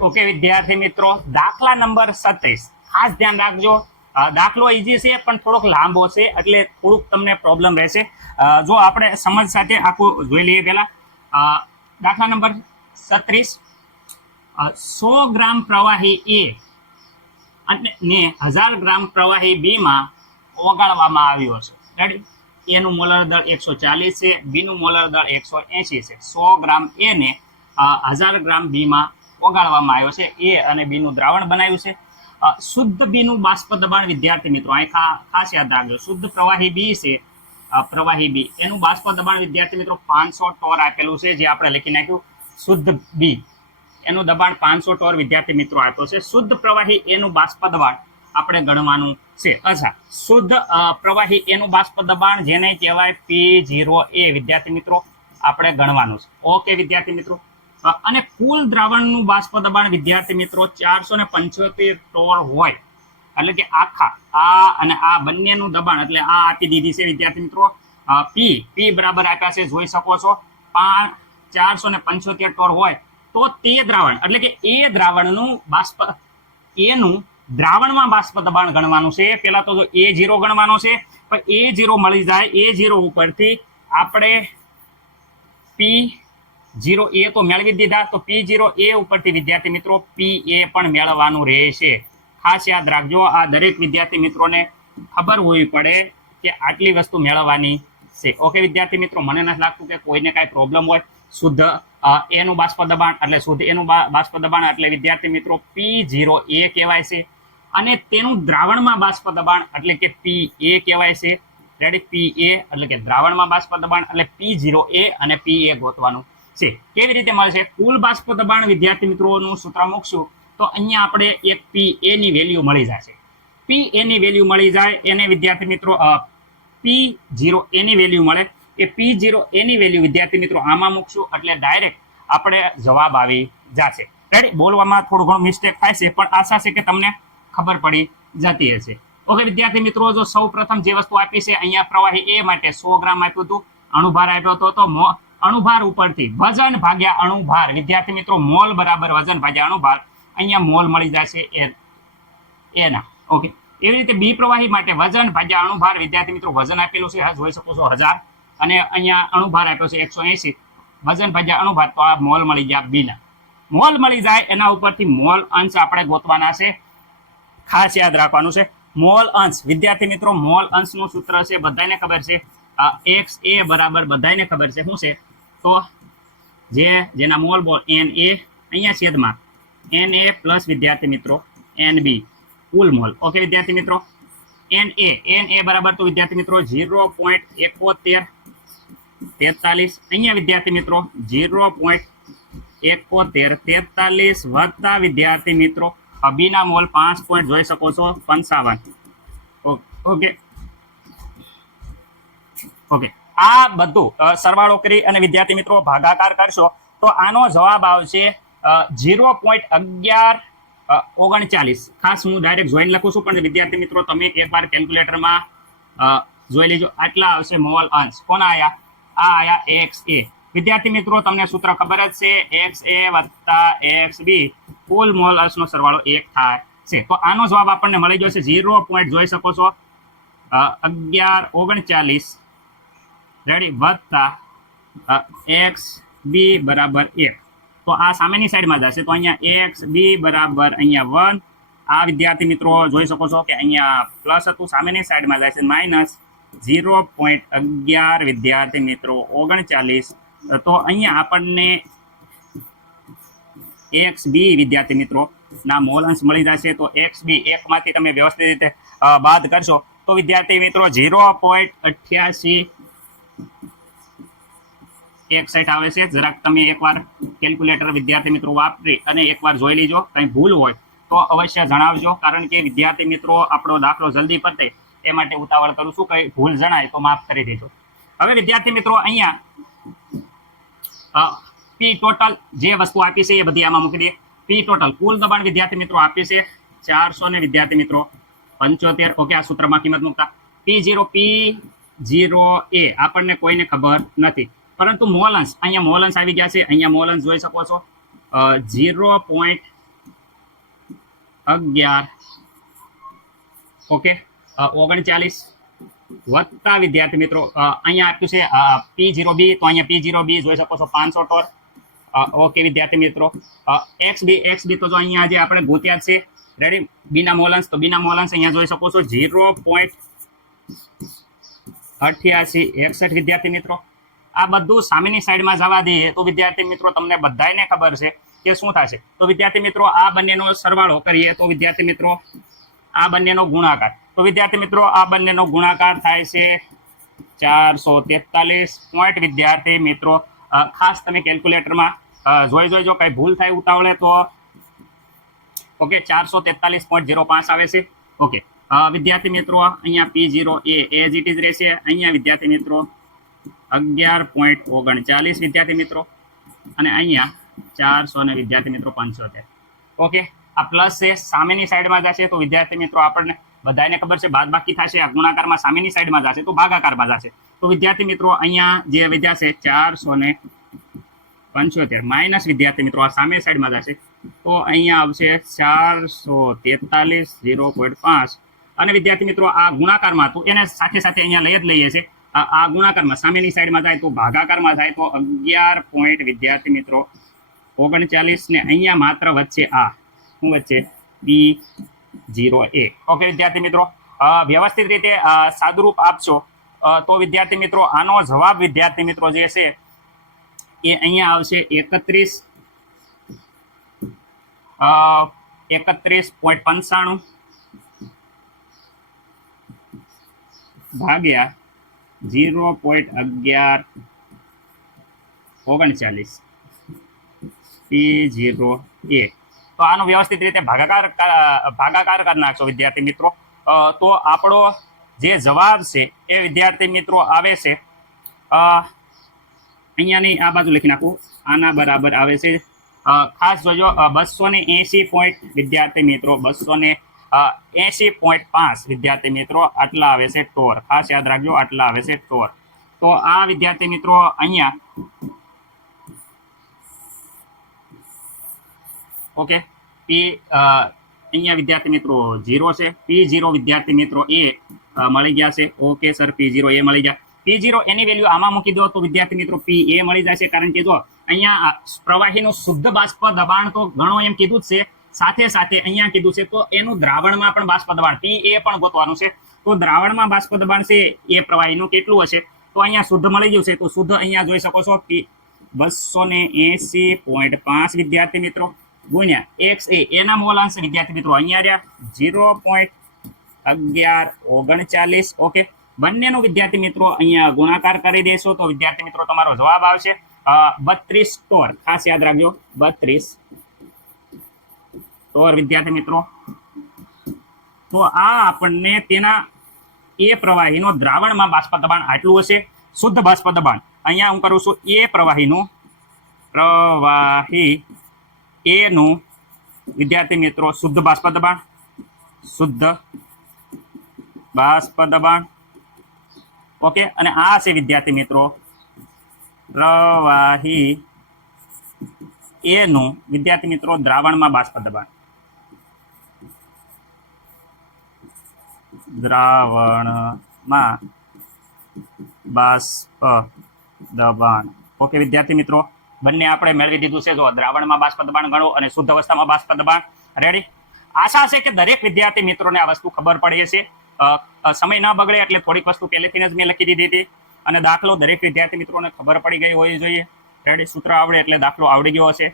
Okay વિદ્યાર્થી મિત્રો, દાખલા નંબર 37 ખાસ ધ્યાન રાખજો. દાખલો ઈઝી છે પણ થોડોક લાંબો છે, એટલે થોડુંક તમને પ્રોબ્લેમ રહેશે. જો આપણે સમજ સાથે આખું જોઈ લઈએ. પહેલા દાખલા નંબર 37, 100 ગ્રામ પ્રવાહી એ અને 1000 ગ્રામ પ્રવાહી બી માં ઓગાળવામાં આવ્યો છે. રેડી? એનું મોલર દળ 140 છે, બીનું મોલર દળ 180 છે. 100 ગ્રામ એ ને 1000 ગ્રામ બી માં ઓગાળવામાં આવ્યો છે. એ અને બી નું દ્રાવણ બનાવ્યું છે. શુદ્ધ બી નું બાષ્પ દબાણ વિદ્યાર્થી મિત્રો અહીં ખાસ યાદ રાખજો. શુદ્ધ પ્રવાહી બી છે, પ્રવાહી બી એનું બાષ્પ દબાણ વિદ્યાર્થી મિત્રો 500 ટોર આપેલું છે, જે આપણે લખી નાખ્યું. શુદ્ધ બી એનું દબાણ 500 ટોર વિદ્યાર્થી મિત્રો આપ્યો છે. શુદ્ધ પ્રવાહી એનું બાષ્પ દબાણ આપણે ગણવાનું છે. અચ્છા, શુદ્ધ પ્રવાહી એનું બાષ્પ દબાણ જેને કહેવાય P0A વિદ્યાર્થી મિત્રો આપણે ગણવાનું છે. ઓકે વિદ્યાર્થી મિત્રો. અને કુલ દ્રાવણનું બાષ્પ દબાણ વિદ્યાર્થી મિત્રો 475 ટોર હોય, એટલે કે આખા આ અને આ બંનેનું દબાણ, એટલે આ આપી દીધી છે વિદ્યાર્થી મિત્રો. પી બરાબર આપ્યા છે, જોઈ શકો છો. 475 ટોર હોય તો તે દ્રાવણ, એટલે કે એ દ્રાવણનું બાષ્પ એનું દ્રાવણમાં બાષ્પ દબાણ ગણવાનું છે. પેલા તો જો A0 ગણવાનો છે, પણ A0 મળી જાય. A0 ઉપરથી આપણે P0A તો મેળવી દીધા, તો P0A ઉપરથી વિદ્યાર્થી મિત્રો PA પણ મેળવવાનું રહેશે. ખાસ યાદ રાખજો, આ દરેક વિદ્યાર્થી મિત્રોને ખબર હોવી પડે કે આટલી વસ્તુ મેળવવાની છે. ઓકે વિદ્યાર્થી મિત્રો, મને નથી લાગતું કે કોઈને કાંઈ પ્રોબ્લેમ હોય. શુદ્ધ એનું બાષ્પ દબાણ એટલે શુદ્ધ એનું બાષ્પ દબાણ એટલે વિદ્યાર્થી મિત્રો P0A કહેવાય છે. અને તેનું દ્રાવણમાં બાષ્પ દબાણ એટલે કે PA કહેવાય છે. રેડી? PA એટલે કે દ્રાવણમાં બાષ્પ દબાણ એટલે P0A અને PA ગોતવાનું છે. કેવી રીતે મળશે? કુલ બાષ્પ દબાણ વિદ્યાર્થી મિત્રોનું સૂત્ર મૂકશું તો અહીંયા આપણે એક PA ની વેલ્યુ મળી જશે. PA ની વેલ્યુ મળી જાય એને વિદ્યાર્થી મિત્રો P0A ની વેલ્યુ મળે. એ P0A ની વેલ્યુ વિદ્યાર્થી મિત્રો આમાં મૂકશું એટલે ડાયરેક્ટ આપણે જવાબ આવી જશે. રેડી? બોલવામાં થોડું ઘણું મિસ્ટેક થાય છે, પણ આશા છે કે તમને ખબર પડી જતી હશે. ઓકે વિદ્યાર્થી મિત્રો, જો સૌ પ્રથમ જે વસ્તુ આપી છે અહીંયા પ્રવાહી એ માટે 100 ગ્રામ આપ્યું હતું, અણુભાર આપ્યો હતો. તો અણુભાર ઉપરથી વજન ભાગ્યા અણુભાર વિદ્યાર્થી મિત્રો મોલ બરાબર વજન ભાગ્યા અણુભાર, અહીંયા મોલ મળી જશે એના. ઓકે, એવી રીતે બી પ્રવાહી માટે વજન ભાગ્યા અણુભાર વિદ્યાર્થી મિત્રો વજન આપેલું છે, જોઈ શકો છો 1000, અને અહીંયા અણુભાર આપ્યો છે 180. વજન ભાગ્યા અણુભાર, તો આ મોલ મળી ગયા બીના. મોલ મળી જાય એના ઉપરથી મોલ અંશ આપણે ગોતવાના છે. ખાસ યાદ રાખવાનું છે મોલ અંશ વિદ્યાર્થી મિત્રો. મોલ અંશનું સૂત્ર છે, બધાને ખબર છે. XA બરાબર બધાને ખબર છે શું છે, તો જેના મોલ બોલ NA અહીંયા છેદમાં NA પ્લસ વિદ્યાર્થી મિત્રો NB કુલ મોલ. ઓકે વિદ્યાર્થી મિત્રો, NA બરાબર તો વિદ્યાર્થી મિત્રો 0.7143. અહીંયા વિદ્યાર્થી મિત્રો 0.7143 વત્તા વિદ્યાર્થી મિત્રો બીના મોલ 5 પોઈન્ટ જોઈ શકો છો 55. ઓકે, આ બધું સરવાળો કરી અને વિદ્યાર્થી મિત્રો ભાગાકાર કરશો તો આનો જવાબ આવશે 0.1139. ખાસ હું ડાયરેક્ટ જોઈન લખું છું, પણ વિદ્યાર્થી મિત્રો તમે એકવાર કેલ્ક્યુલેટરમાં જોઈ લેજો. આટલા આવશે મોલ અંશ. કોના આયા? આ આયા XA. વિદ્યાર્થી મિત્રો તમને સૂત્ર ખબર જ છે, XA વત્તા XB કુલ મોલ અંશનો સરવાળો 1 થાય છે. તો આનો જવાબ આપણને મળી જશે 0. જોઈ શકો છો 1139 રેડી વત્તા XB બરાબર 1. તો આ સામેની સાઈડમાં જશે, તો અહીંયા XB બરાબર અહીંયા 1. આ વિદ્યાર્થી મિત્રો જોઈ શકો છો કે અહીંયા પ્લસ હતું, સામેની સાઈડમાં જશે માઇનસ 0.11 વિદ્યાર્થી મિત્રો 39. તો અહીંયા આપણને XB વિદ્યાર્થી મિત્રો ના મોલ અંશ મળી જશે. તો XB એકમાંથી તમે વ્યવસ્થિત રીતે બાદ કરશો તો વિદ્યાર્થી મિત્રો 0.88 61 આવે છે. જરાક તમે એકવાર કેલ્ક્યુલેટર વિદ્યાર્થી મિત્રો વાપરી અને એકવાર જોઈ લીજો. કંઈ ભૂલ હોય તો અવશ્ય જણાવજો, કારણ કે વિદ્યાર્થી મિત્રો આપણો દાખલો જલ્દી પતે એ માટે ઉતાવળ કરું છું. કંઈ ભૂલ જણાય તો માફ કરી દેજો. હવે વિદ્યાર્થી મિત્રો અહીંયા P ટોટલ જે વસ્તુ આપી છે એ બધી આમાં મૂકી દે. P ટોટલ કુલ દબાણ વિદ્યાર્થી મિત્રો આપી છે 400 ને વિદ્યાર્થી મિત્રો 75. ઓકે, આ સૂત્રમાં કિંમત મૂકતા P0A આપણને કોઈને ખબર નથી, પરંતુ મોલ અંશ અહીંયા મોલ અંશ આવી ગયા છે. અહીંયા મોલ અંશ જોઈ શકો છો 0. 11 ઓકે 39 વત્તા વિદ્યાર્થી મિત્રો અહીંયા આપ્યું છે P0B, તો અહીંયા P0B જોઈ શકો છો 500 ટોર ઓકે વિદ્યાર્થી મિત્રો XB તો જો અહીંયા જે આપણે ગોત્યા છે રેડી બીના મોલન્સ, તો બીના મોલન્સ અહીંયા જોઈ શકો છો 0.8861 વિદ્યાર્થી મિત્રો આ બધું સામેની સાઈડમાં જવા દઈએ તો વિદ્યાર્થી મિત્રો તમને બધાને ખબર છે કે શું થશે. તો વિદ્યાર્થી મિત્રો આ બંનેનો સરવાળો કરીએ તો વિદ્યાર્થી મિત્રો આ બંનેનો ગુણાકાર, તો વિદ્યાર્થી મિત્રો આ બંનેનો ગુણાકાર થાય છે 443 પોઈન્ટ વિદ્યાર્થી મિત્રો ખાસ તમે કેલ્ક્યુલેટરમાં જોઈ જો કઈ ભૂલ થાય ઉતાવળે તો ઓકે 443.05 આવે છે ઓકે વિદ્યાર્થી મિત્રો અહીંયા P0 A as it is રહેશે. અહીંયા વિદ્યાર્થી મિત્રો 11.39 વિદ્યાર્થી મિત્રો અને અહીંયા 400 ને વિદ્યાર્થી મિત્રો 75 ઓકે આ પ્લસ છે સામેની સાઈડમાં જશે તો વિદ્યાર્થી મિત્રો આપણને બધાને ખબર છે બાદબાકી થશે, આ ગુણાકારમાં સામેની સાઈડમાં જશે તો ભાગાકારમાં જશે. તો વિદ્યાર્થી મિત્રો અહીંયા જે વધ્યા છે 475 માઇનસ વિદ્યાર્થી મિત્રો આ સામે સાઈડમાં જશે તો અહીંયા આવશે 443 0.5 અને વિદ્યાર્થી મિત્રો આ ગુણાકારમાં તો એને સાથે સાથે અહીંયા લઈ જ લઈએ છે આ ગુણાકારમાં સામેની સાઈડમાં જાય તો ભાગાકારમાં જાય તો 11 પોઈન્ટ વિદ્યાર્થી મિત્રો 39 ને અહીંયા માત્ર વચ્ચે આ શું વચ્ચે P0A ઓકે વિદ્યાર્થી મિત્રો વ્યવસ્થિત રીતે સાદુરૂપ આપશો તો વિદ્યાર્થી મિત્રો આનો જવાબ વિદ્યાર્થી મિત્રો જે છે એ અહીંયા આવશે 31.95 ભાગ્યા 0.1139 P0A. તો આનો વ્યવસ્થિત રીતે ભાગાકાર કરી નાખશો વિદ્યાર્થી મિત્રો તો આપણો જે જવાબ છે એ વિદ્યાર્થી મિત્રો આવે છે અહીંયાની આ બાજુ લખી નાખું આના બરાબર આવે છે ખાસ જોજો 280 પોઈન્ટ વિદ્યાર્થી મિત્રો 280.5 વિદ્યાર્થી મિત્રો આટલા આવે છે ટોર, ખાસ યાદ રાખજો આટલા આવે છે ટોર. તો આ વિદ્યાર્થી મિત્રો અહીંયા ઓકે અહીંયા વિદ્યાર્થી મિત્રો 0 છે P0 વિદ્યાર્થી મિત્રો એ મળી ગયા છે ઓકે સર P0 એ મળી ગયા. P0 એની વેલ્યુ આમાં મૂકી દો તો વિદ્યાર્થી મિત્રો PA મળી જશે કારણ કે જો અહીંયા પ્રવાહીનું શુદ્ધ બાષ્પ દબાણ તો ઘણો એમ કીધું જ છે, સાથે સાથે અહીંયા કીધું છે તો એનું દ્રાવણમાં પણ બાષ્પ દબાણ PA પણ ગોતવાનું છે. તો દ્રાવણમાં બાષ્પ દબાણ છે એ પ્રવાહીનું કેટલું હશે તો અહીંયા શુદ્ધ મળી ગયું છે તો શુદ્ધ અહીંયા જોઈ શકો છો 280.5 વિદ્યાર્થી મિત્રો ગુણ્યા XA એના મોલાંશ વિદ્યાર્થી મિત્રો અહીંયા રહ્યા 0.1139 ઓકે બંનેનો વિદ્યાર્થી મિત્રો અહીંયા ગુણાકાર કરી દેશો તો વિદ્યાર્થી મિત્રો તમારો જવાબ આવશે 32 ટોર, ખાસ યાદ રાખજો 32 ટોર વિદ્યાર્થી મિત્રો. તો આ આપણને તેના એ પ્રવાહીનો દ્રાવણમાં બાષ્પ દબાણ આટલું હશે, શુદ્ધ બાષ્પ દબાણ અહીંયા હું કરું છું એ પ્રવાહી એનું વિદ્યાર્થી મિત્રો શુદ્ધ બાષ્પ દબાણ ઓકે અને આ છે વિદ્યાર્થી મિત્રો પ્રવાહી એનું વિદ્યાર્થી મિત્રો દ્રાવણમાં બાષ્પ દબાણ ઓકે વિદ્યાર્થી મિત્રો બંને આપણે મેળવી દીધું છે. જો દ્રાવણમાં બાષ્પ દબાણ ગણો અને શુદ્ધ અવસ્થામાં બાષ્પ દબાણ રેડી. આશા છે કે દરેક વિદ્યાર્થી મિત્રોને આ વસ્તુ ખબર પડી હશે. સમય ન બગડે એટલે થોડીક વસ્તુ પહેલેથી જ મેં લખી દીધી હતી અને દાખલો દરેક વિદ્યાર્થી મિત્રોને ખબર પડી ગઈ હોવી જોઈએ. રેડી સૂત્ર આવડે એટલે દાખલો આવડી ગયો હશે.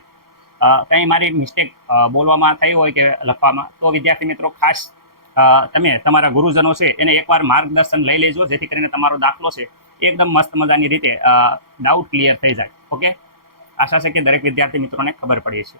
કંઈ મારી મિસ્ટેક બોલવામાં થઈ હોય કે લખવામાં તો વિદ્યાર્થી મિત્રો ખાસ તમે તમારા ગુરુજનો છે એને એકવાર માર્ગદર્શન લઈ લેજો જેથી કરીને તમારો દાખલો છે એકદમ મસ્ત મજાની રીતે ડાઉટ ક્લિયર થઈ જાય. ઓકે આશા છે કે દરેક વિદ્યાર્થી મિત્રોને ખબર પડી છે.